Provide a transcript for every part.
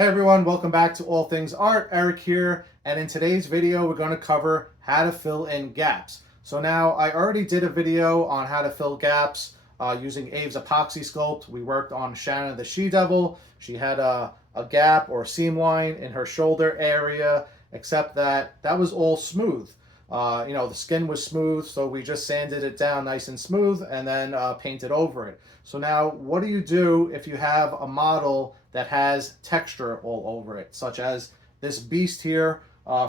Hey everyone, welcome back to All Things Art. Eric here, and in today's video we're going to cover how to fill in gaps. So now I already did a video on how to fill gaps using Aves Apoxy Sculpt. We worked on Shannon the She-Devil. She had a gap or seam line in her shoulder area, except that was all smooth. The skin was smooth, so we just sanded it down nice and smooth and then painted over it. So now what do you do if you have a model that has texture all over it, such as this beast here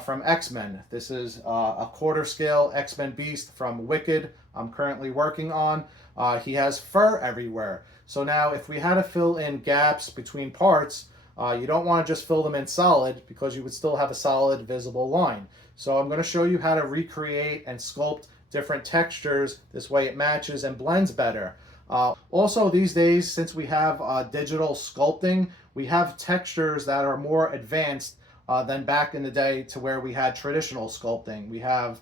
from X-Men? This is a quarter scale X-Men beast from Wicked I'm currently working on. He has fur everywhere. So now if we had to fill in gaps between parts, you don't want to just fill them in solid because you would still have a solid visible line. So I'm going to show you how to recreate and sculpt different textures. This way it matches and blends better. Also these days, since we have digital sculpting, we have textures that are more advanced than back in the day to where we had traditional sculpting. We have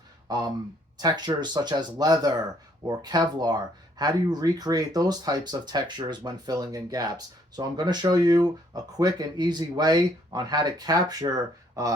textures such as leather or Kevlar. How do you recreate those types of textures when filling in gaps? So I'm going to show you a quick and easy way on how to capture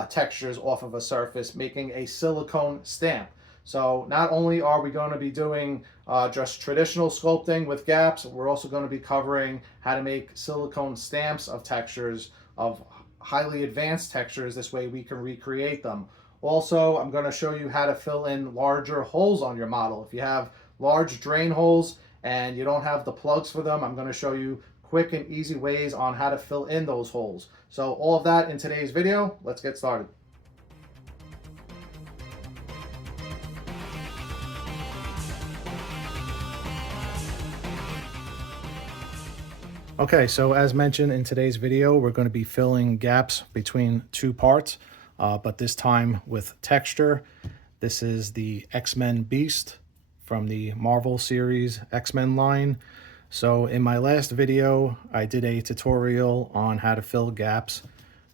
textures off of a surface, making a silicone stamp. So not only are we going to be doing just traditional sculpting with gaps, we're also going to be covering how to make silicone stamps of textures, of highly advanced textures. This way we can recreate them. Also, I'm going to show you how to fill in larger holes on your model. If you have large drain holes and you don't have the plugs for them, I'm going to show you quick and easy ways on how to fill in those holes. So all of that in today's video. Let's get started. Okay, so as mentioned in today's video, we're going to be filling gaps between two parts, but this time with texture. This is the X-Men Beast from the Marvel series X-Men line. So in my last video, I did a tutorial on how to fill gaps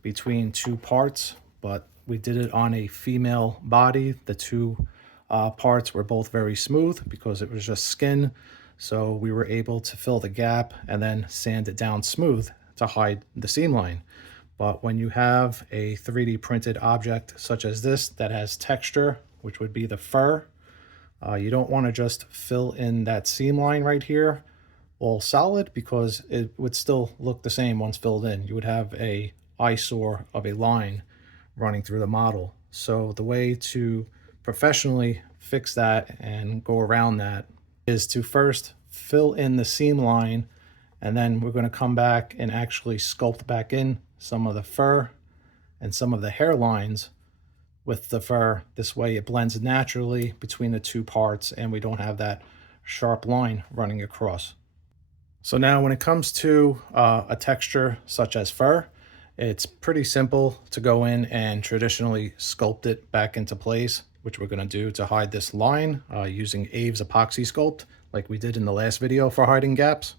between two parts, but we did it on a female body. The two parts were both very smooth because it was just skin. So we were able to fill the gap and then sand it down smooth to hide the seam line. But when you have a 3D printed object such as this that has texture, which would be the fur, you don't want to just fill in that seam line right here all solid, because it would still look the same once filled in. You would have a eyesore of a line running through the model. So the way to professionally fix that and go around that is to first fill in the seam line, and then we're going to come back and actually sculpt back in some of the fur and some of the hairlines with the fur. This way it blends naturally between the two parts and we don't have that sharp line running across. So now when it comes to a texture such as fur, it's pretty simple to go in and traditionally sculpt it back into place, which we're going to do to hide this line using Aves Apoxy Sculpt, like we did in the last video for hiding gaps.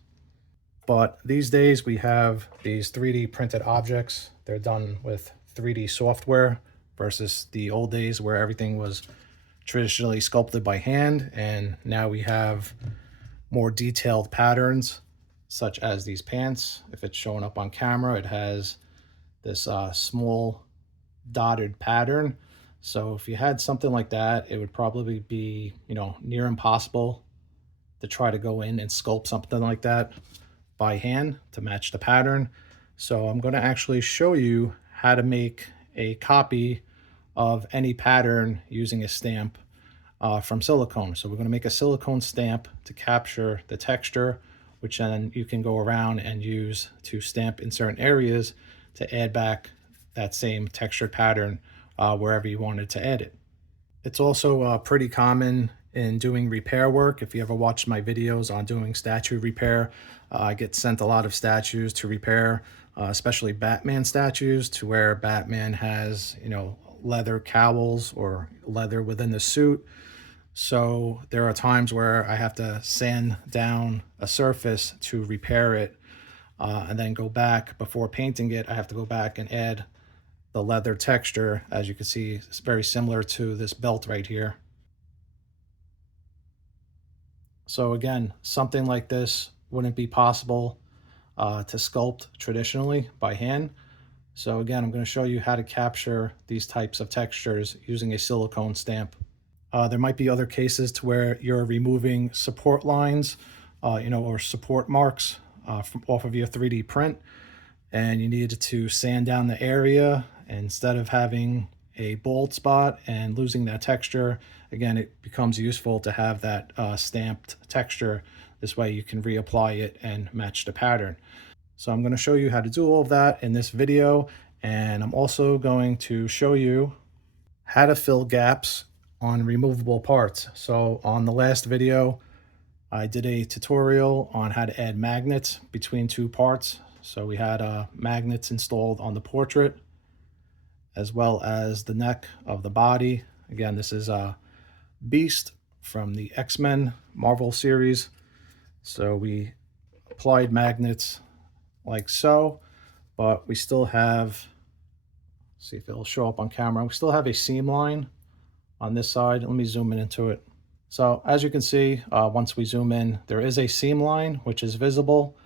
But these days we have these 3D printed objects. They're done with 3D software versus the old days where everything was traditionally sculpted by hand. And now we have more detailed patterns, such as these pants. If it's showing up on camera, it has this small dotted pattern. So if you had something like that, it would probably be, near impossible to try to go in and sculpt something like that by hand to match the pattern. So I'm going to actually show you how to make a copy of any pattern using a stamp from silicone. So we're going to make a silicone stamp to capture the texture, which then you can go around and use to stamp in certain areas to add back that same textured pattern wherever you wanted to add it. It's also pretty common in doing repair work. If you ever watched my videos on doing statue repair, I get sent a lot of statues to repair, especially Batman statues, to where Batman has, leather cowls or leather within the suit. So there are times where I have to sand down a surface to repair it, and then go back before painting it. I have to go back and add the leather texture. As you can see, it's very similar to this belt right here. So again, something like this wouldn't be possible to sculpt traditionally by hand. So again, I'm going to show you how to capture these types of textures using a silicone stamp. There might be other cases to where you're removing support lines, or support marks from off of your 3D print, and you needed to sand down the area instead of having a bald spot and losing that texture. Again, it becomes useful to have that stamped texture. This way you can reapply it and match the pattern. So I'm going to show you how to do all of that in this video, and I'm also going to show you how to fill gaps on removable parts. So on the last video, I did a tutorial on how to add magnets between two parts. So we had magnets installed on the portrait as well as the neck of the body. Again, this is a Beast from the X-Men Marvel series. So we applied magnets like so, but we still have, see if it'll show up on camera, we still have a seam line on this side. Let me zoom in into it. So as you can see, once we zoom in, there is a seam line which is visible.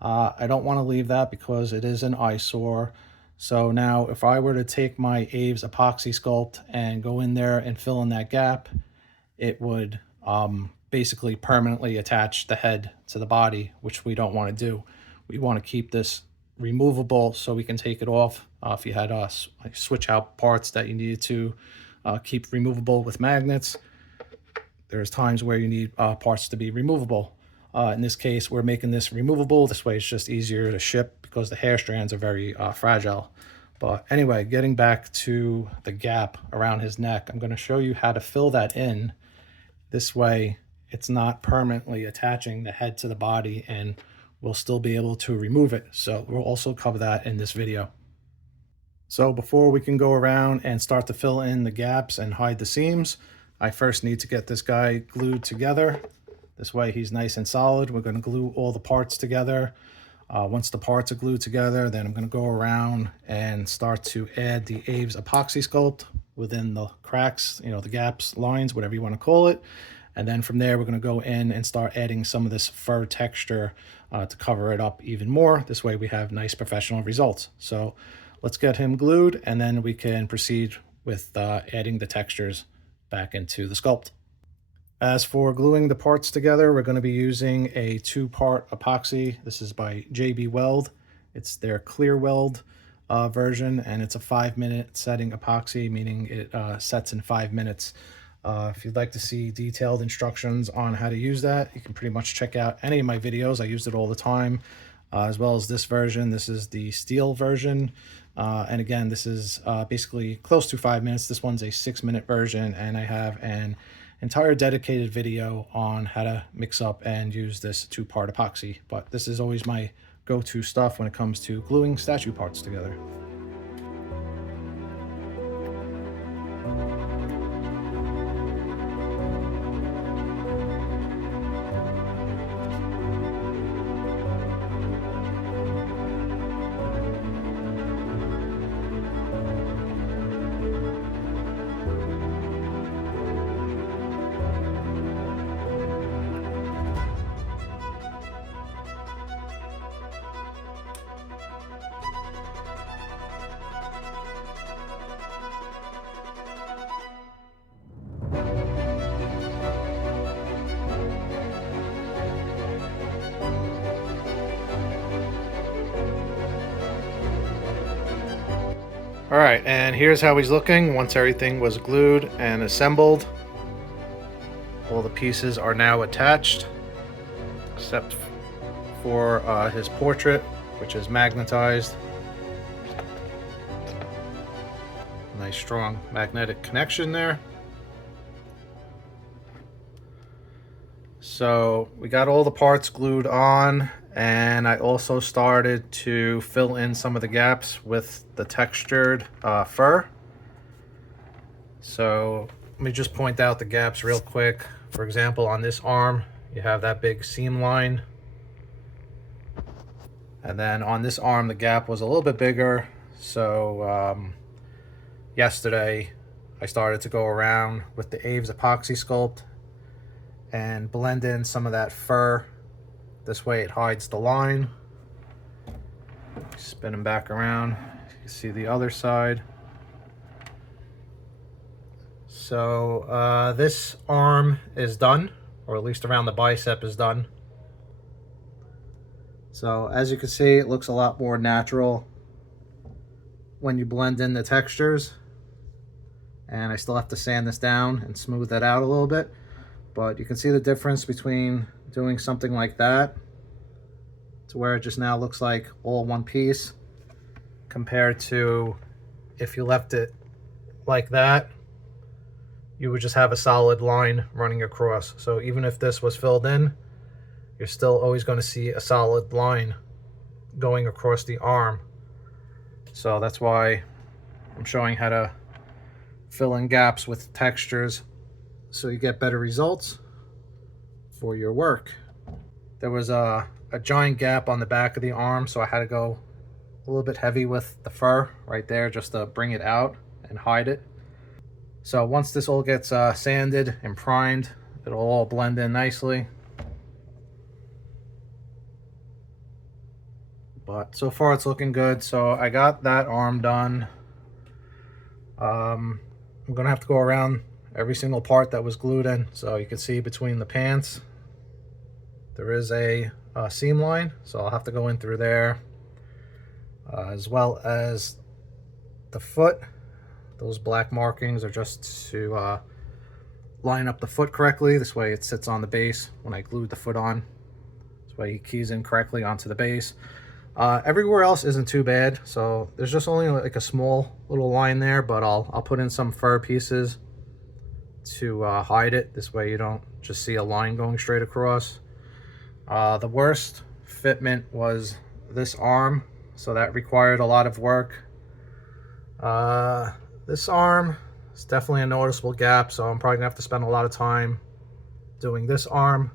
I don't want to leave that because it is an eyesore. So now if I were to take my Aves Apoxy Sculpt and go in there and fill in that gap, it would basically permanently attach the head to the body, which we don't want to do. We want to keep this removable so we can take it off. If you had switch out parts that you needed to keep removable with magnets, there's times where you need parts to be removable. In this case, we're making this removable. This way it's just easier to ship because the hair strands are very fragile. But anyway, getting back to the gap around his neck, I'm going to show you how to fill that in. This way it's not permanently attaching the head to the body, and we'll still be able to remove it. So we'll also cover that in this video. So before we can go around and start to fill in the gaps and hide the seams, I first need to get this guy glued together. This way he's nice and solid. We're going to glue all the parts together. Once the parts are glued together, then I'm going to go around and start to add the Aves Apoxy Sculpt within the cracks, the gaps, lines, whatever you want to call it. And then from there, we're going to go in and start adding some of this fur texture to cover it up even more. This way we have nice professional results. So let's get him glued, and then we can proceed with adding the textures back into the sculpt. As for gluing the parts together, we're going to be using a 2-part epoxy. This is by JB Weld. It's their clear weld version, and it's a 5-minute setting epoxy, meaning it sets in 5 minutes. If you'd like to see detailed instructions on how to use that, you can pretty much check out any of my videos. I use it all the time, as well as this version. This is the steel version. And again, this is basically close to 5 minutes. This one's a 6-minute version, and I have an entire dedicated video on how to mix up and use this 2-part epoxy. But this is always my go-to stuff when it comes to gluing statue parts together. All right, and here's how he's looking once everything was glued and assembled. All the pieces are now attached, except for his portrait, which is magnetized. Nice strong magnetic connection there. So we got all the parts glued on, and I also started to fill in some of the gaps with the textured fur. So let me just point out the gaps real quick. For example, on this arm, you have that big seam line. And then on this arm, the gap was a little bit bigger. So yesterday, I started to go around with the Aves Apoxy Sculpt and blend in some of that fur. This way it hides the line. Spin them back around. You see the other side. So this arm is done, or at least around the bicep is done. So as you can see, it looks a lot more natural when you blend in the textures. And I still have to sand this down and smooth that out a little bit. But you can see the difference between doing something like that to where it just now looks like all one piece, compared to if you left it like that, you would just have a solid line running across. So even if this was filled in, you're still always going to see a solid line going across the arm. So that's why I'm showing how to fill in gaps with textures so you get better results for your work. There was a giant gap on the back of the arm, so I had to go a little bit heavy with the fur right there just to bring it out and hide it. So once this all gets sanded and primed, it'll all blend in nicely. But so far it's looking good. So I got that arm done. I'm gonna have to go around every single part that was glued in. So you can see between the pants, there is a seam line. So I'll have to go in through there, as well as the foot. Those black markings are just to line up the foot correctly. This way it sits on the base when I glued the foot on. This way he keys in correctly onto the base. Everywhere else isn't too bad, so there's just only like a small little line there, but I'll put in some fur pieces to hide it. This way you don't just see a line going straight across. The worst fitment was this arm, so that required a lot of work. This arm is definitely a noticeable gap, so I'm probably gonna have to spend a lot of time doing this arm.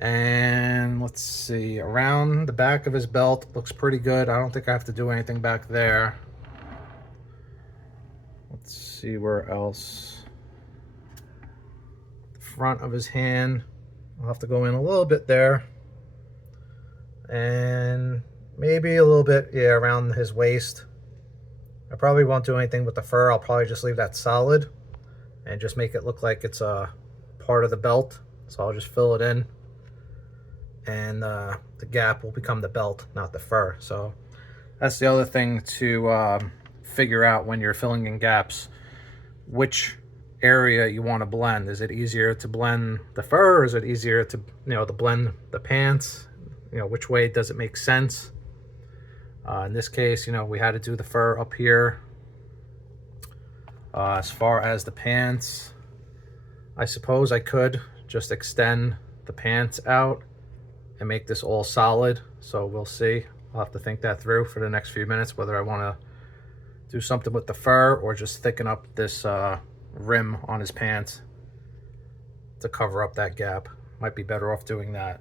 And let's see, around the back of his belt looks pretty good. I don't think I have to do anything back there. Let's see where else. The front of his hand, I'll have to go in a little bit there. And maybe a little bit, yeah, around his waist. I probably won't do anything with the fur. I'll probably just leave that solid and just make it look like it's a part of the belt. So I'll just fill it in, and the gap will become the belt, not the fur. So that's the other thing to figure out when you're filling in gaps, which area you want to blend. Is it easier to blend the fur, or is it easier to, to blend the pants? Which way does it make sense? In this case, we had to do the fur up here. As far as the pants, I suppose I could just extend the pants out and make this all solid. So we'll see. I'll have to think that through for the next few minutes, whether I want to do something with the fur or just thicken up this rim on his pants to cover up that gap. Might be better off doing that.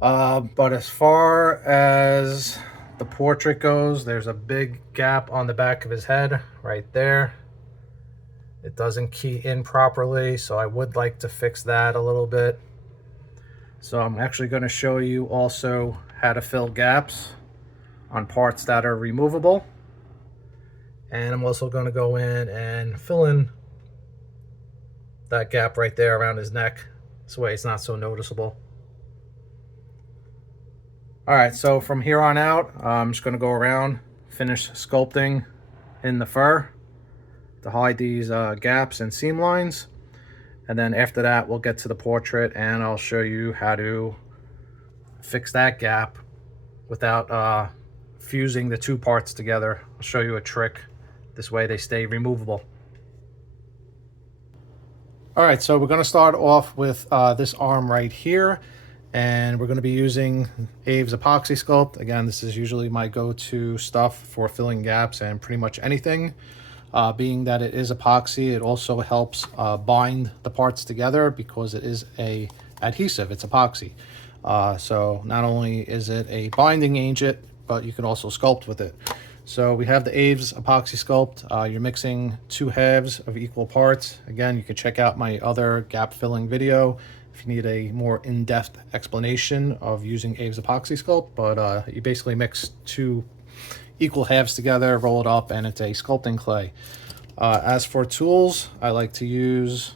But as far as the portrait goes, there's a big gap on the back of his head right there. It doesn't key in properly, so I would like to fix that a little bit. So I'm actually going to show you also how to fill gaps on parts that are removable. And I'm also going to go in and fill in that gap right there around his neck. This way it's not so noticeable. All right, so from here on out, I'm just gonna go around, finish sculpting in the fur to hide these gaps and seam lines. And then after that, we'll get to the portrait and I'll show you how to fix that gap without fusing the two parts together. I'll show you a trick. This way they stay removable. All right, so we're gonna start off with this arm right here. And we're going to be using Aves Apoxy Sculpt. Again, this is usually my go-to stuff for filling gaps and pretty much anything. Being that it is epoxy, it also helps bind the parts together because it is a adhesive. It's epoxy. So not only is it a binding agent, but you can also sculpt with it. So we have the Aves Apoxy Sculpt. You're mixing 2 halves of equal parts. Again, you can check out my other gap filling video if you need a more in-depth explanation of using Aves Apoxy Sculpt. But you basically mix 2 equal halves together, roll it up, and it's a sculpting clay. As for tools, I like to use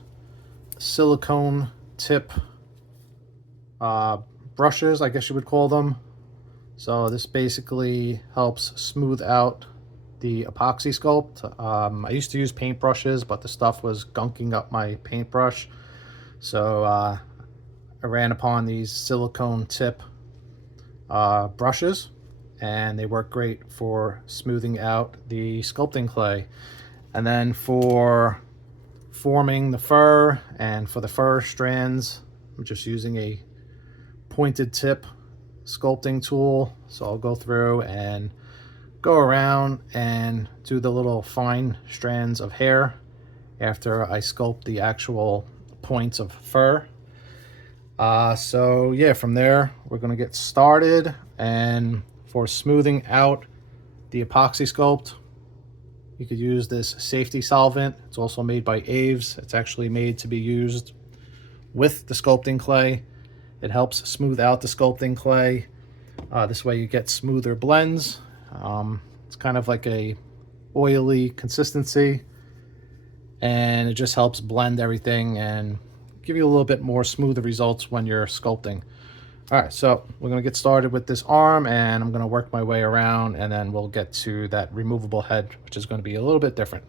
silicone tip brushes, I guess you would call them. So this basically helps smooth out the epoxy sculpt. I used to use paint brushes, but the stuff was gunking up my paintbrush. So I ran upon these silicone tip brushes, and they work great for smoothing out the sculpting clay. And then for forming the fur and for the fur strands, I'm just using a pointed tip sculpting tool. So I'll go through and go around and do the little fine strands of hair after I sculpt the actual points of fur. So yeah, from there we're going to get started. And for smoothing out the epoxy sculpt, you could use this safety solvent. It's also made by Aves. It's actually made to be used with the sculpting clay. It helps smooth out the sculpting clay. This way you get smoother blends. It's kind of like a oily consistency, and it just helps blend everything and give you a little bit more smoother results when you're sculpting. All right, so we're gonna get started with this arm, and I'm gonna work my way around, and then we'll get to that removable head, which is gonna be a little bit different.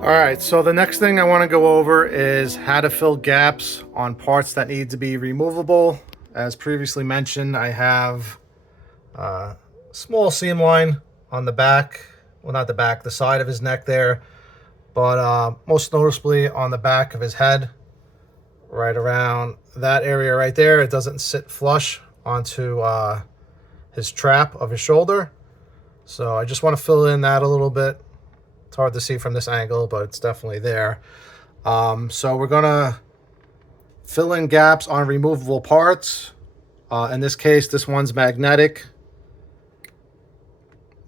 All right, so the next thing I want to go over is how to fill gaps on parts that need to be removable. As previously mentioned, I have a small seam line on the back, well, not the back, the side of his neck there, but most noticeably on the back of his head, right around that area right there. It doesn't sit flush onto his trap of his shoulder. So I just want to fill in that a little bit. It's hard to see from this angle, but it's definitely there. So we're gonna fill in gaps on removable parts. In this case, this one's magnetic.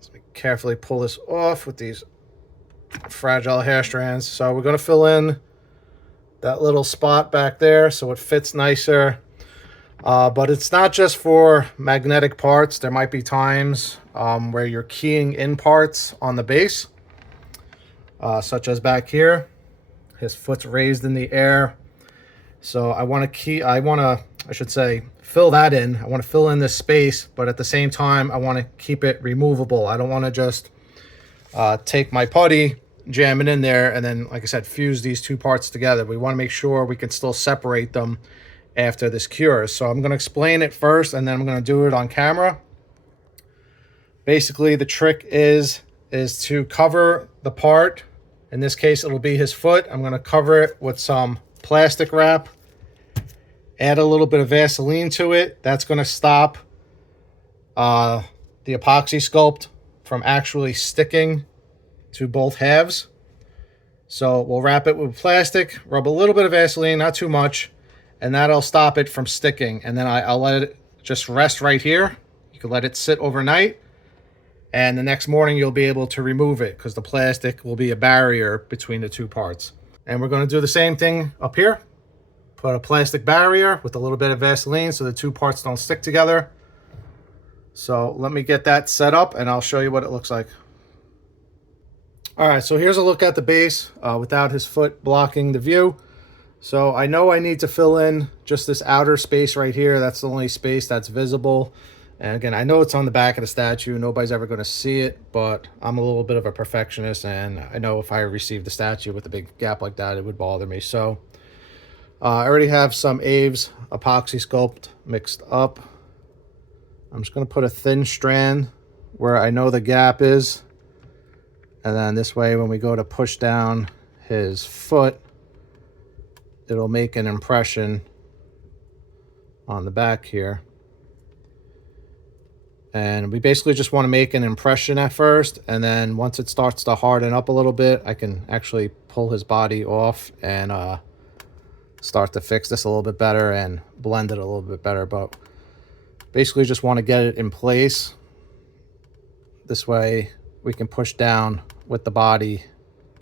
Let me carefully pull this off with these fragile hair strands. So we're gonna fill in that little spot back there so it fits nicer. But it's not just for magnetic parts. There might be times where you're keying in parts on the base. Such as back here, his foot's raised in the air. So I should say, fill that in. I want to fill in this space, but at the same time, I want to keep it removable. I don't want to just take my putty, jam it in there, and then, like I said, fuse these two parts together. We want to make sure we can still separate them after this cures. So I'm going to explain it first, and then I'm going to do it on camera. Basically, the trick is to cover the part. In this case, it'll be his foot. I'm going to cover it with some plastic wrap. Add a little bit of Vaseline to it. That's going to stop the epoxy sculpt from actually sticking to both halves. So we'll wrap it with plastic, rub a little bit of Vaseline, not too much, and that'll stop it from sticking. And then I'll let it just rest right here. You can let it sit overnight. And the next morning, you'll be able to remove it because the plastic will be a barrier between the two parts. And we're going to do the same thing up here. Put a plastic barrier with a little bit of Vaseline so the two parts don't stick together. So let me get that set up and I'll show you what it looks like. All right, so here's a look at the base without his foot blocking the view. So I know I need to fill in just this outer space right here. That's the only space that's visible. And again, I know it's on the back of the statue. Nobody's ever going to see it, but I'm a little bit of a perfectionist, and I know if I received the statue with a big gap like that, it would bother me. So I already have some Aves Apoxy Sculpt mixed up. I'm just going to put a thin strand where I know the gap is. And then this way, when we go to push down his foot, it'll make an impression on the back here. And we basically just want to make an impression at first, and then once it starts to harden up a little bit, I can actually pull his body off and start to fix this a little bit better and blend it a little bit better. But basically just want to get it in place. This way we can push down with the body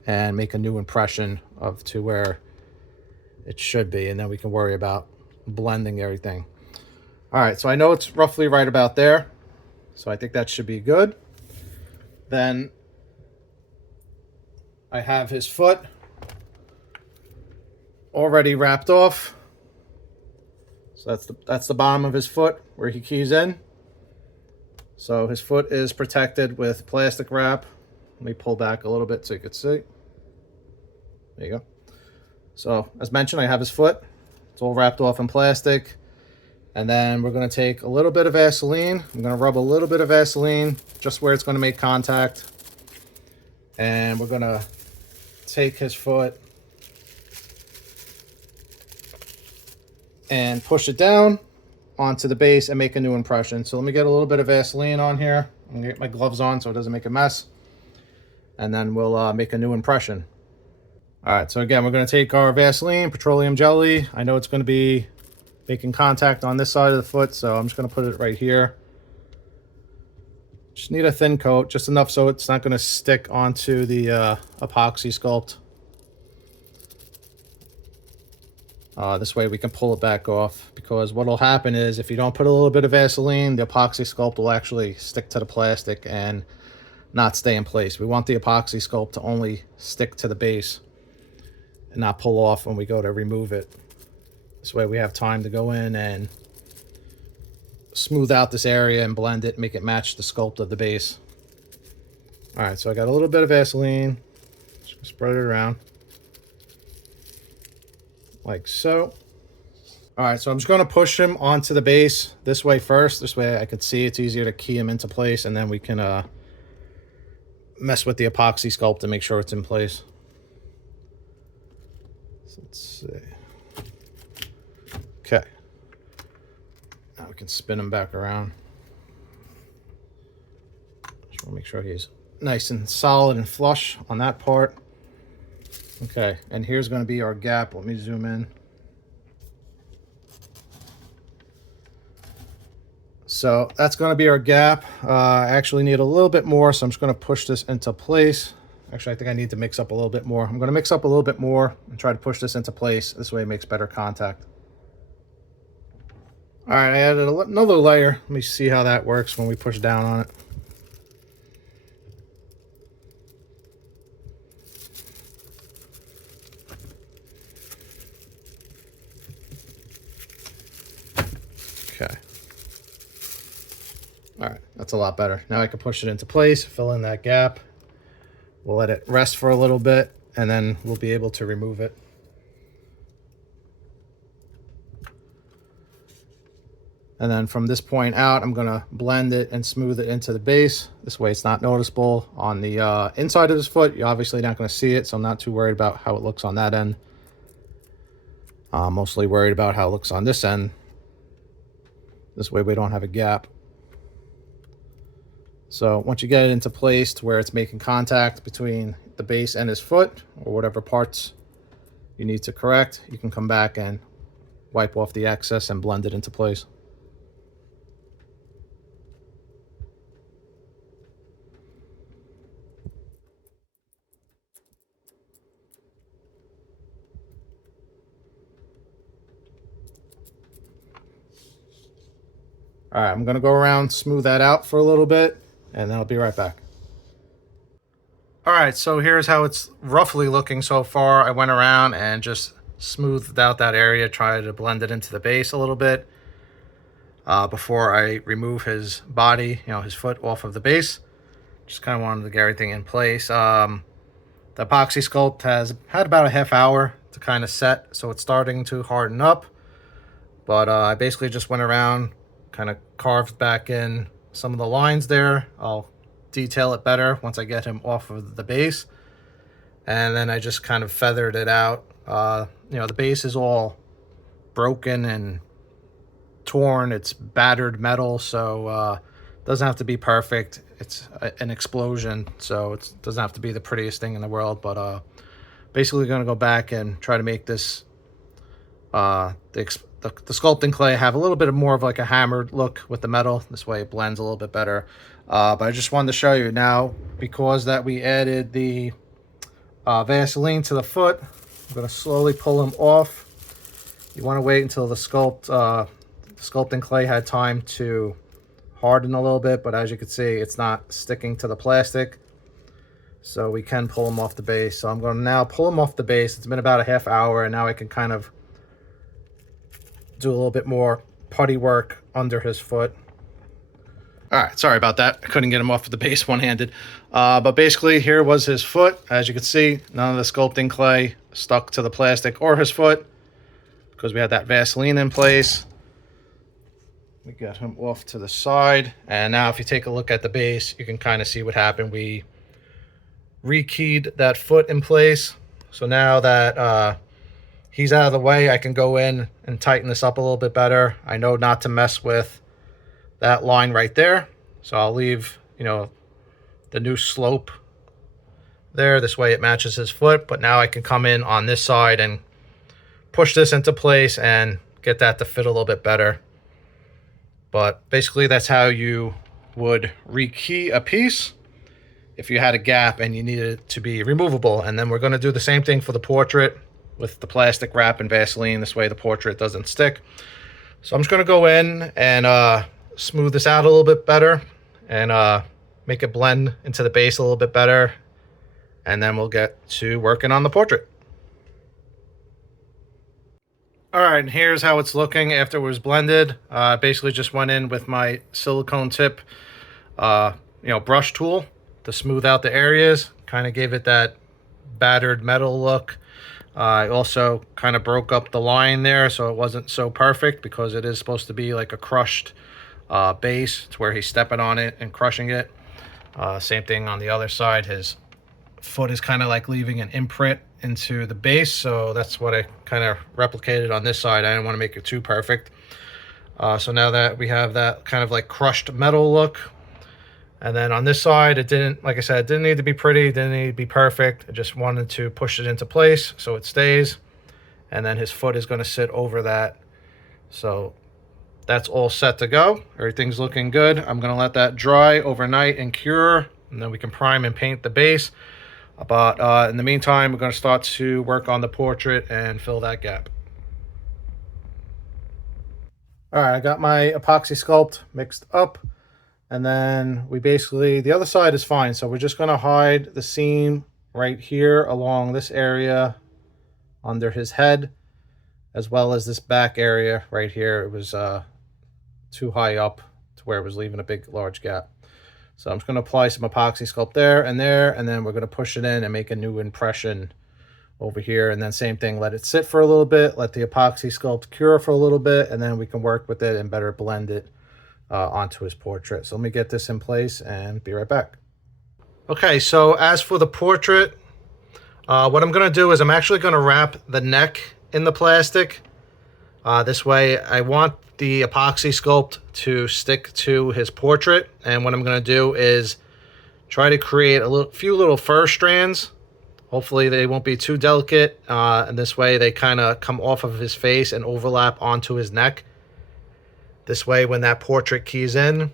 and make a new impression of to where it should be, and then we can worry about blending everything. All right, so I know it's roughly right about there. So I think that should be good. Then I have his foot already wrapped off. So that's the bottom of his foot where he keys in. So his foot is protected with plastic wrap. Let me pull back a little bit so you can see. There you go. So as mentioned, I have his foot. It's all wrapped off in plastic. And then we're going to take a little bit of Vaseline. I'm going to rub a little bit of Vaseline just where it's going to make contact. And we're going to take his foot and push it down onto the base and make a new impression. So let me get a little bit of Vaseline on here. I'm going to get my gloves on so it doesn't make a mess. And then we'll make a new impression. All right, so again, we're going to take our Vaseline, petroleum jelly. I know it's going to be making contact on this side of the foot, so I'm just going to put it right here. Just need a thin coat, just enough so it's not going to stick onto the epoxy sculpt. This way we can pull it back off, because what will happen is if you don't put a little bit of Vaseline, the epoxy sculpt will actually stick to the plastic and not stay in place. We want the epoxy sculpt to only stick to the base and not pull off when we go to remove it. This way we have time to go in and smooth out this area and blend it, make it match the sculpt of the base. All right, so I got a little bit of Vaseline. Just Spread it around like so. All right, so I'm just going to push him onto the base this way first. This way I could see it's easier to key him into place, and then we can mess with the epoxy sculpt to make sure it's in place. So let's see. Okay. Now we can spin him back around. Just want to make sure he's nice and solid and flush on that part. Okay, and here's going to be our gap. Let me zoom in. So that's going to be our gap. I actually need a little bit more, so I'm just going to push this into place. Actually, I think I need to mix up a little bit more. I'm going to mix up a little bit more and try to push this into place. This way it makes better contact. All right, I added another layer. Let me see how that works when we push down on it. Okay. All right, that's a lot better. Now I can push it into place, fill in that gap. We'll let it rest for a little bit, and then we'll be able to remove it. And then from this point out, I'm gonna blend it and smooth it into the base. This way it's not noticeable on the inside of his foot. You're obviously not gonna see it, so I'm not too worried about how it looks on that end. I'm mostly worried about how it looks on this end. This way we don't have a gap. So once you get it into place to where it's making contact between the base and his foot, or whatever parts you need to correct, you can come back and wipe off the excess and blend it into place. All right, I'm gonna go around, smooth that out for a little bit, and then I'll be right back. All right, so here's how it's roughly looking so far. I went around and just smoothed out that area, tried to blend it into the base a little bit before I remove his body, his foot off of the base. Just kind of wanted to get everything in place. The epoxy sculpt has had about a half hour to kind of set, so it's starting to harden up. But I basically just went around, kind of carved back in some of the lines there. I'll detail it better once I get him off of the base. And then I just kind of feathered it out. The base is all broken and torn. It's battered metal, so it doesn't have to be perfect. It's an explosion, so it doesn't have to be the prettiest thing in the world. But basically going to go back and try to make this the sculpting clay have a little bit more of like a hammered look with the metal. This way it blends a little bit better. But I just wanted to show you now, because that we added the Vaseline to the foot, I'm going to slowly pull him off. You want to wait until the sculpting clay had time to harden a little bit, but as you can see, it's not sticking to the plastic, so we can pull him off the base. So I'm going to now pull him off the base. It's been about a half hour, and now I can kind of do a little bit more putty work under his foot. All right, sorry about that. I couldn't get him off of the base one-handed. But basically, here was his foot. As you can see, none of the sculpting clay stuck to the plastic or his foot because we had that Vaseline in place. We got him off to the side. And now if you take a look at the base, you can kind of see what happened. We rekeyed that foot in place. So now that he's out of the way, I can go in and tighten this up a little bit better. I know not to mess with that line right there. So I'll leave, the new slope there. This way it matches his foot. But now I can come in on this side and push this into place and get that to fit a little bit better. But basically that's how you would rekey a piece if you had a gap and you needed it to be removable. And then we're going to do the same thing for the portrait with the plastic wrap and Vaseline. This way the portrait doesn't stick. So I'm just going to go in and smooth this out a little bit better and make it blend into the base a little bit better. And then we'll get to working on the portrait. All right, and here's how it's looking after it was blended. Basically just went in with my silicone tip, brush tool to smooth out the areas. Kind of gave it that battered metal look. I also kind of broke up the line there so it wasn't so perfect, because it is supposed to be like a crushed base. It's where he's stepping on it and crushing it. Same thing on the other side. His foot is kind of like leaving an imprint into the base, so that's what I kind of replicated on this side. I didn't want to make it too perfect. So now that we have that kind of like crushed metal look, and then on this side, it didn't, like I said, it didn't need to be pretty, it didn't need to be perfect. I just wanted to push it into place so it stays. And then his foot is going to sit over that. So that's all set to go. Everything's looking good. I'm going to let that dry overnight and cure, and then we can prime and paint the base. But in the meantime, we're going to start to work on the portrait and fill that gap. All right, I got my epoxy sculpt mixed up. And then we basically, the other side is fine. So we're just going to hide the seam right here along this area under his head, as well as this back area right here. It was too high up to where it was leaving a big, large gap. So I'm just going to apply some epoxy sculpt there, and then we're going to push it in and make a new impression over here. And then same thing, let it sit for a little bit, let the epoxy sculpt cure for a little bit, and then we can work with it and better blend it onto his portrait. So let me get this in place and be right back. Okay, so as for the portrait, what I'm going to do is I'm actually going to wrap the neck in the plastic. This way I want the epoxy sculpt to stick to his portrait, and what I'm going to do is try to create a few little fur strands. Hopefully they won't be too delicate, and this way they kind of come off of his face and overlap onto his neck. This way, when that portrait keys in,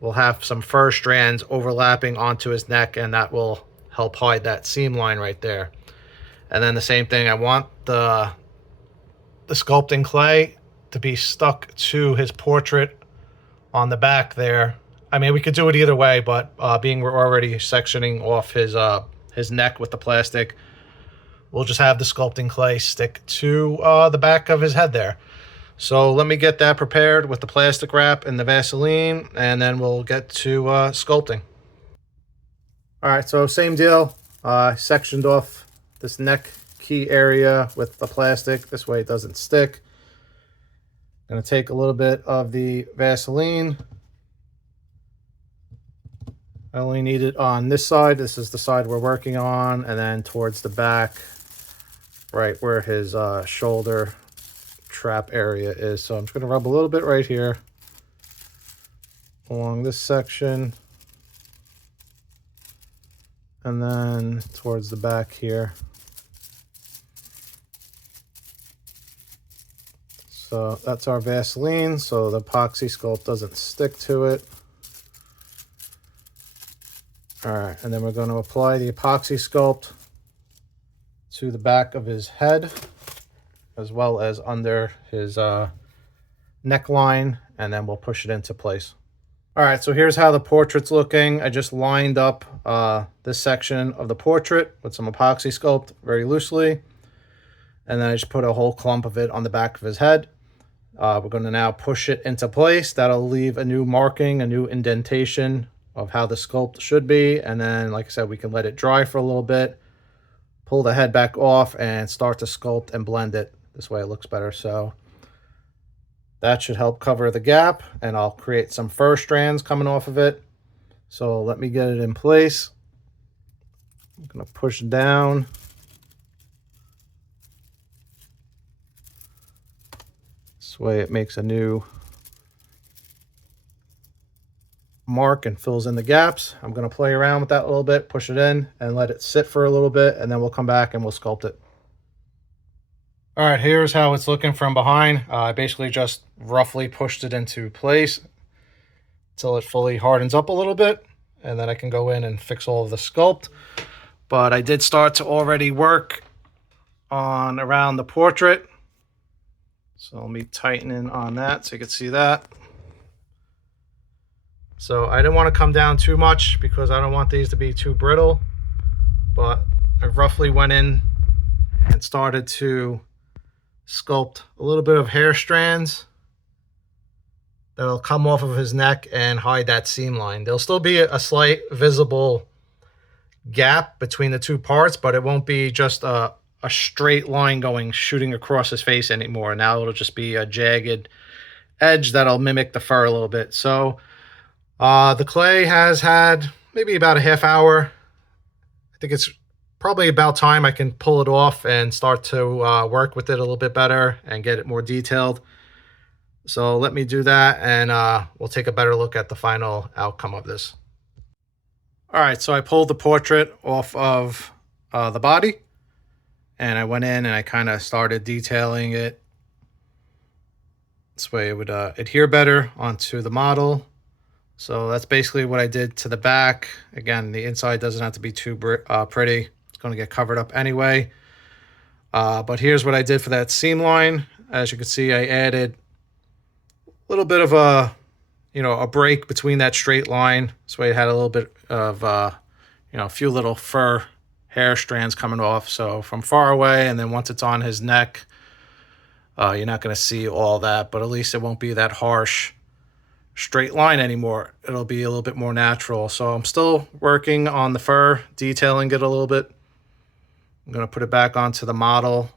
we'll have some fur strands overlapping onto his neck, and that will help hide that seam line right there. And then the same thing, I want the sculpting clay to be stuck to his portrait on the back there. I mean, we could do it either way, but being we're already sectioning off his neck with the plastic, we'll just have the sculpting clay stick to the back of his head there. So let me get that prepared with the plastic wrap and the Vaseline, and then we'll get to sculpting. All right, so same deal. I sectioned off this neck key area with the plastic. This way it doesn't stick. I'm going to take a little bit of the Vaseline. I only need it on this side. This is the side we're working on, and then towards the back, right where his shoulder trap area is. So I'm just going to rub a little bit right here along this section, and then towards the back here. So that's our Vaseline, so the epoxy sculpt doesn't stick to it. All right, and then we're going to apply the epoxy sculpt to the back of his head, as well as under his neckline, and then we'll push it into place. All right, so here's how the portrait's looking. I just lined up this section of the portrait with some epoxy sculpt very loosely, and then I just put a whole clump of it on the back of his head. We're going to now push it into place. That'll leave a new marking, a new indentation of how the sculpt should be, and then, like I said, we can let it dry for a little bit, pull the head back off, and start to sculpt and blend it. This way it looks better. So that should help cover the gap, and I'll create some fur strands coming off of it. So let me get it in place. I'm going to push down. This way it makes a new mark and fills in the gaps. I'm going to play around with that a little bit, push it in, and let it sit for a little bit, and then we'll come back and we'll sculpt it. All right, here's how it's looking from behind. I basically just roughly pushed it into place until it fully hardens up a little bit, and then I can go in and fix all of the sculpt. But I did start to already work on around the portrait. So let me tighten in on that so you can see that. So I didn't want to come down too much because I don't want these to be too brittle, but I roughly went in and started to sculpt a little bit of hair strands that'll come off of his neck and hide that seam line. There'll still be a slight visible gap between the two parts, but it won't be just a straight line shooting across his face anymore. Now it'll just be a jagged edge that'll mimic the fur a little bit. So the clay has had maybe about a half hour. I think it's probably about time I can pull it off and start to work with it a little bit better and get it more detailed. So let me do that, and we'll take a better look at the final outcome of this. All right, so I pulled the portrait off of the body, and I went in and I kind of started detailing it. This way it would adhere better onto the model. So that's basically what I did to the back. Again, the inside doesn't have to be too pretty. It's going to get covered up anyway. But here's what I did for that seam line. As you can see, I added a little bit of a break between that straight line. This way it had a little bit of, a few little fur hair strands coming off. So from far away, and then once it's on his neck, you're not going to see all that, but at least it won't be that harsh straight line anymore. It'll be a little bit more natural. So I'm still working on the fur, detailing it a little bit. I'm going to put it back onto the model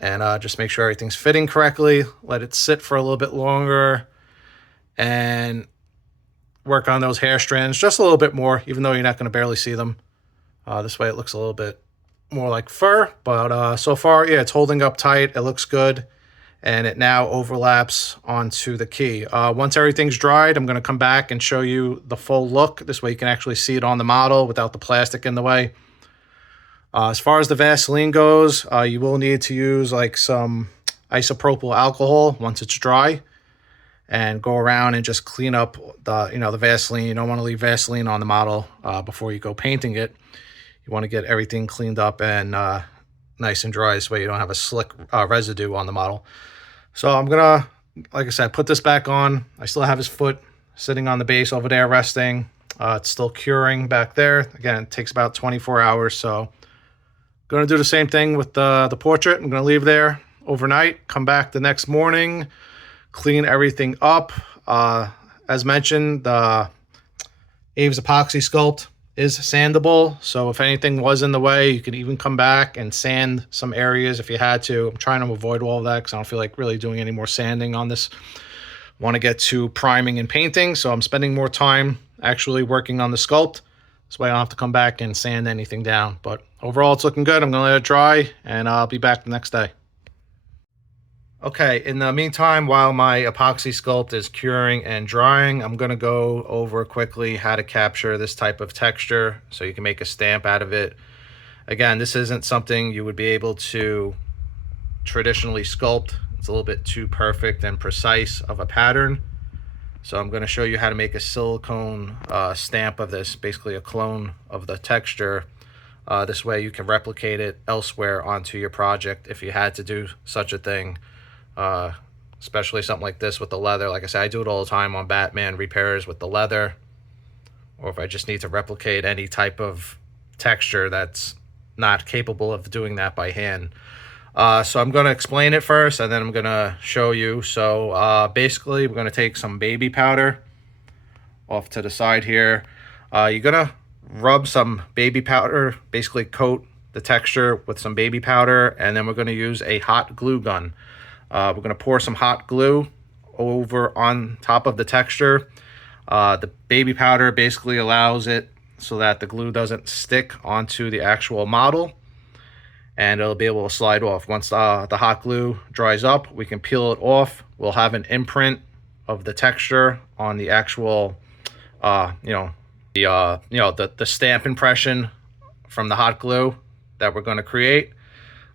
and just make sure everything's fitting correctly. Let it sit for a little bit longer and work on those hair strands just a little bit more, even though you're not going to barely see them. This way it looks a little bit more like fur, but so far, yeah, it's holding up tight. It looks good. And it now overlaps onto the key. Once everything's dried, I'm going to come back and show you the full look. This way you can actually see it on the model without the plastic in the way. As far as the Vaseline goes, you will need to use like some isopropyl alcohol once it's dry, and go around and just clean up the Vaseline. You don't want to leave Vaseline on the model before you go painting it. You want to get everything cleaned up and nice and dry, so you don't have a slick residue on the model. So I'm gonna, like I said, put this back on. I still have his foot sitting on the base over there resting. It's still curing back there. Again, it takes about 24 hours. So I'm gonna do the same thing with the portrait. I'm gonna leave there overnight, come back the next morning, clean everything up. As mentioned, the Aves Apoxy Sculpt is sandable, so if anything was in the way, you could even come back and sand some areas if you had to. I'm trying to avoid all of that because I don't feel like really doing any more sanding on this. Want to get to priming and painting, so I'm spending more time actually working on the sculpt. This way I don't have to come back and sand anything down. But overall, it's looking good. I'm going to let it dry, and I'll be back the next day. Okay, in the meantime, while my epoxy sculpt is curing and drying, I'm going to go over quickly how to capture this type of texture so you can make a stamp out of it. Again, this isn't something you would be able to traditionally sculpt. It's a little bit too perfect and precise of a pattern. So I'm going to show you how to make a silicone stamp of this, basically a clone of the texture. This way you can replicate it elsewhere onto your project if you had to do such a thing. Especially something like this with the leather. Like I said, I do it all the time on Batman repairs with the leather, or if I just need to replicate any type of texture that's not capable of doing that by hand. So I'm going to explain it first, and then I'm going to show you. So basically, we're going to take some baby powder off to the side here. You're going to rub some baby powder, basically coat the texture with some baby powder, and then we're going to use a hot glue gun. We're going to pour some hot glue over on top of the texture. The baby powder basically allows it so that the glue doesn't stick onto the actual model, and it'll be able to slide off. Once the hot glue dries up, we can peel it off. We'll have an imprint of the texture on the actual, the stamp impression from the hot glue that we're going to create.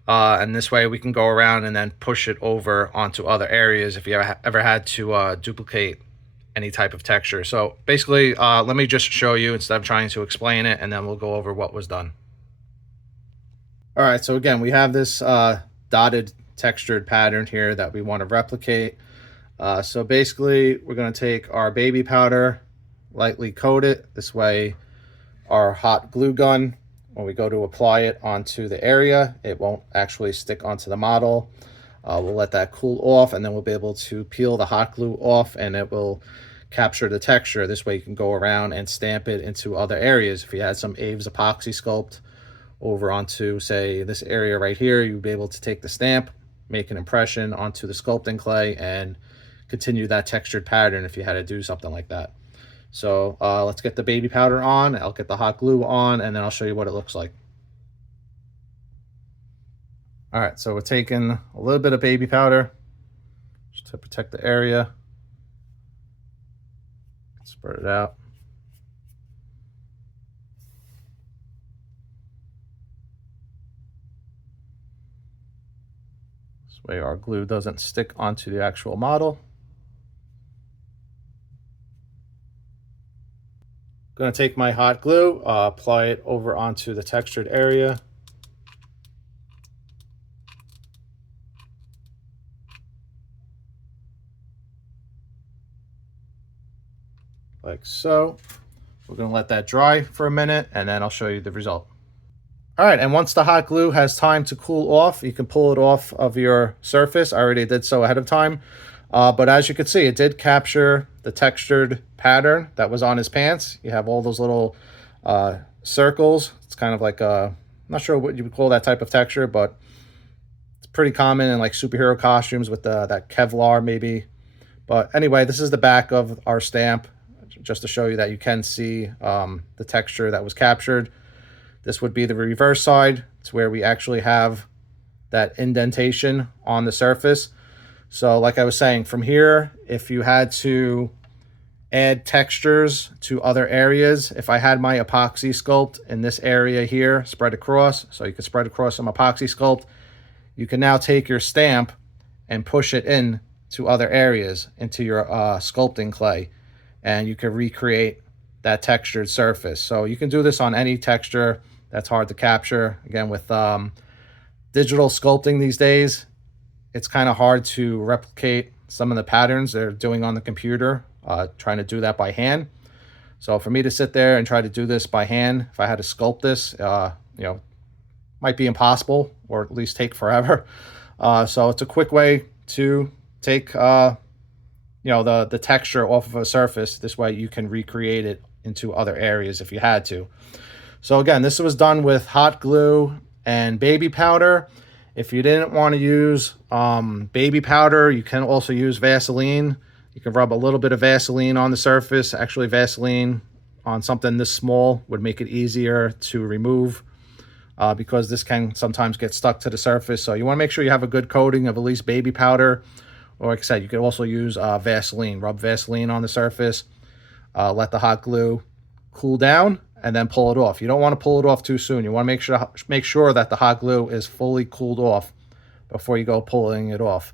And this way we can go around and then push it over onto other areas if you ever had to duplicate any type of texture. So basically, let me just show you instead of trying to explain it, and then we'll go over what was done. All right, so again, we have this dotted textured pattern here that we want to replicate. So basically, we're going to take our baby powder, lightly coat it. This way, our hot glue gun, when we go to apply it onto the area, it won't actually stick onto the model. We'll let that cool off, and then we'll be able to peel the hot glue off, and it will capture the texture. This way you can go around and stamp it into other areas. If you had some Aves Apoxy Sculpt over onto, say, this area right here, you'd be able to take the stamp, make an impression onto the sculpting clay, and continue that textured pattern if you had to do something like that. So let's get the baby powder on. I'll get the hot glue on, and then I'll show you what it looks like. All right, so we're taking a little bit of baby powder just to protect the area. Spread it out. This way our glue doesn't stick onto the actual model. I'm going to take my hot glue, apply it over onto the textured area. Like so. We're going to let that dry for a minute, and then I'll show you the result. All right, and once the hot glue has time to cool off, you can pull it off of your surface. I already did so ahead of time. But as you can see, it did capture the textured pattern that was on his pants. You have all those little circles. It's kind of like I'm not sure what you would call that type of texture, but it's pretty common in like superhero costumes with that Kevlar maybe. But anyway, this is the back of our stamp, just to show you that you can see the texture that was captured. This would be the reverse side. It's where we actually have that indentation on the surface. So like I was saying, from here, if you had to add textures to other areas, if I had my epoxy sculpt in this area here, spread across, so you can spread across some epoxy sculpt, you can now take your stamp and push it in to other areas into your sculpting clay, and you can recreate that textured surface. So you can do this on any texture that's hard to capture. Again, with digital sculpting these days, it's kind of hard to replicate some of the patterns they're doing on the computer, trying to do that by hand. So for me to sit there and try to do this by hand, if I had to sculpt this, might be impossible, or at least take forever. So it's a quick way to take the texture off of a surface. This way you can recreate it into other areas if you had to. So again, this was done with hot glue and baby powder. If you didn't want to use baby powder, you can also use Vaseline. You can rub a little bit of Vaseline on the surface. Actually, Vaseline on something this small would make it easier to remove because this can sometimes get stuck to the surface. So you want to make sure you have a good coating of at least baby powder. Or like I said, you could also use Vaseline. Rub Vaseline on the surface. Let the hot glue cool down, and then pull it off. You don't want to pull it off too soon. You want to make sure that the hot glue is fully cooled off before you go pulling it off.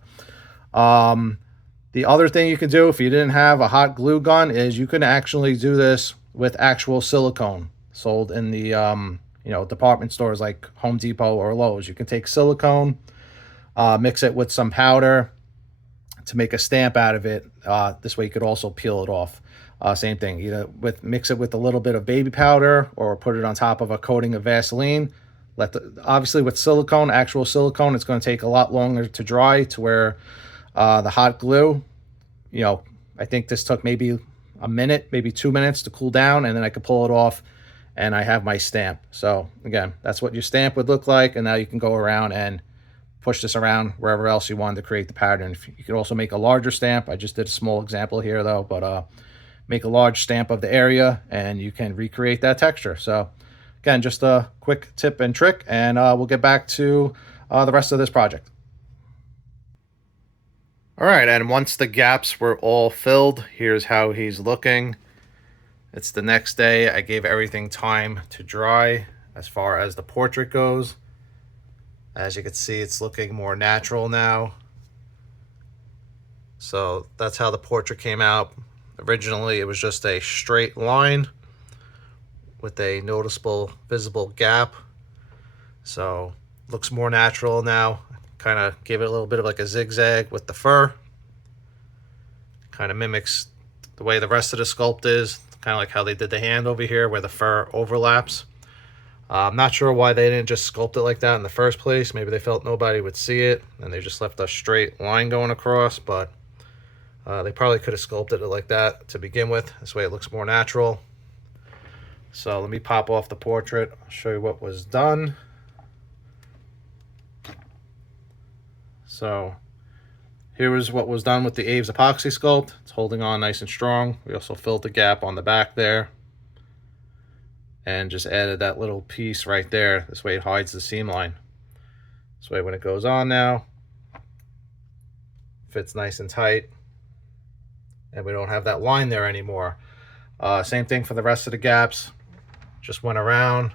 The other thing you can do if you didn't have a hot glue gun is you can actually do this with actual silicone sold in the department stores like Home Depot or Lowe's. You can take silicone, mix it with some powder to make a stamp out of it. This way you could also peel it off. Same thing, either mix it with a little bit of baby powder or put it on top of a coating of Vaseline. Obviously with silicone, actual silicone, it's going to take a lot longer to dry, to where the hot glue, I think this took maybe a minute, maybe 2 minutes to cool down, and then I could pull it off and I have my stamp. So again, that's what your stamp would look like, and now you can go around and push this around wherever else you wanted to create the pattern. You could also make a larger stamp. I just did a small example here though, but make a large stamp of the area and you can recreate that texture. So again, just a quick tip and trick, and we'll get back to the rest of this project. All right, and once the gaps were all filled, here's how he's looking. It's the next day. I gave everything time to dry as far as the portrait goes. As you can see, it's looking more natural now. So that's how the portrait came out. Originally, it was just a straight line with a noticeable visible gap. So looks more natural now. Kind of gave it a little bit of like a zigzag with the fur. Kind of mimics the way the rest of the sculpt is. Kind of like how they did the hand over here where the fur overlaps. I'm not sure why they didn't just sculpt it like that in the first place. Maybe they felt nobody would see it and they just left a straight line going across. But They probably could have sculpted it like that to begin with. This way it looks more natural. So let me pop off the portrait. I'll show you what was done. So here is what was done with the Aves Apoxy Sculpt. It's holding on nice and strong. We also filled the gap on the back there and just added that little piece right there. This way it hides the seam line. This way when it goes on now, fits nice and tight, and we don't have that line there anymore. Same thing for the rest of the gaps. Just went around,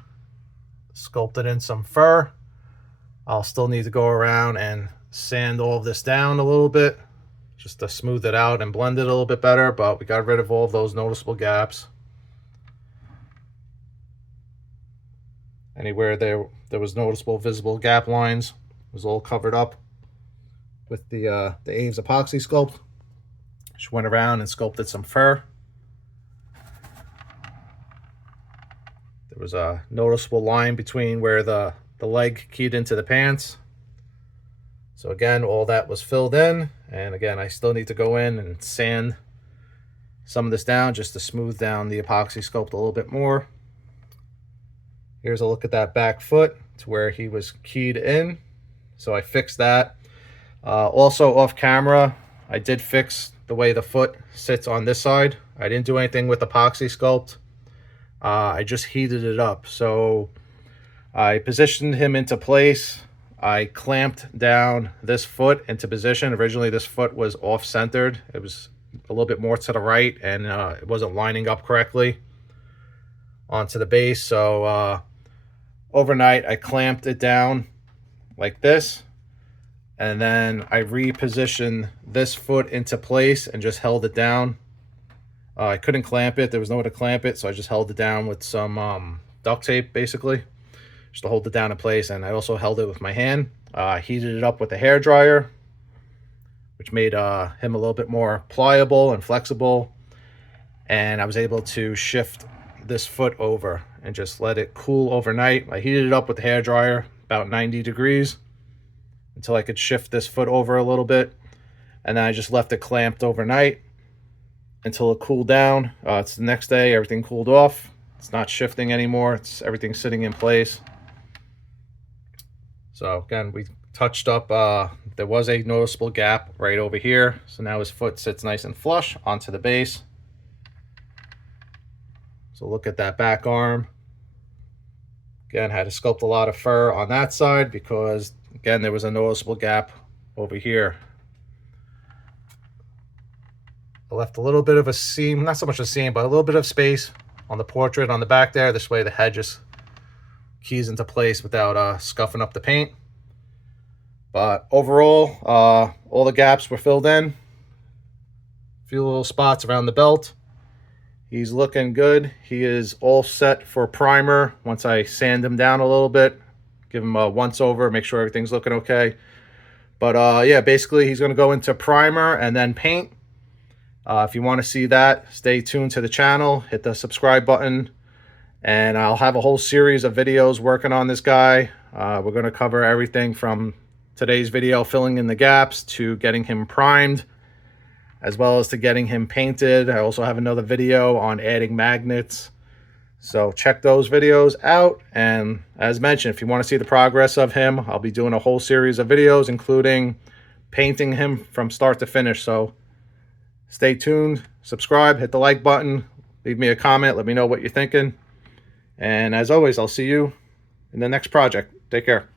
sculpted in some fur. I'll still need to go around and sand all of this down a little bit just to smooth it out and blend it a little bit better, but we got rid of all of those noticeable gaps. Anywhere there was noticeable visible gap lines was all covered up with the Aves Epoxy Sculpt. Just went around and sculpted some fur. There was a noticeable line between where the leg keyed into the pants. So again, all that was filled in, and again, I still need to go in and sand some of this down just to smooth down the epoxy sculpt a little bit more. Here's a look at that back foot to where he was keyed in. So I fixed that. Also off camera, I did fix the way the foot sits on this side. I didn't do anything with epoxy sculpt. I just heated it up. So I positioned him into place. I clamped down this foot into position. Originally, this foot was off-centered. It was a little bit more to the right, and it wasn't lining up correctly onto the base. So overnight, I clamped it down like this, and then I repositioned this foot into place and just held it down. I couldn't clamp it. There was nowhere to clamp it, so I just held it down with some duct tape, basically, just to hold it down in place. And I also held it with my hand. Heated it up with a hair dryer, which made him a little bit more pliable and flexible. And I was able to shift this foot over and just let it cool overnight. I heated it up with the hair dryer about 90 degrees until I could shift this foot over a little bit. And then I just left it clamped overnight until it cooled down. It's the next day, everything cooled off. It's not shifting anymore. Everything's sitting in place. So again, we touched up, there was a noticeable gap right over here. So now his foot sits nice and flush onto the base. So look at that back arm. Again, had to sculpt a lot of fur on that side because, again, there was a noticeable gap over here. I left a little bit of a seam, not so much a seam, but a little bit of space on the portrait on the back there. This way the head just keys into place without scuffing up the paint. But overall, all the gaps were filled in. A few little spots around the belt. He's looking good. He is all set for primer once I sand him down a little bit. Give him a once over, make sure everything's looking okay. But yeah, basically he's going to go into primer and then paint. If you want to see that, stay tuned to the channel. Hit the subscribe button. And I'll have a whole series of videos working on this guy. We're going to cover everything from today's video, filling in the gaps, to getting him primed, as well as to getting him painted. I also have another video on adding magnets. So check those videos out. And as mentioned, if you want to see the progress of him, I'll be doing a whole series of videos, including painting him from start to finish. So stay tuned, subscribe, hit the like button, leave me a comment, let me know what you're thinking. And as always, I'll see you in the next project. Take care.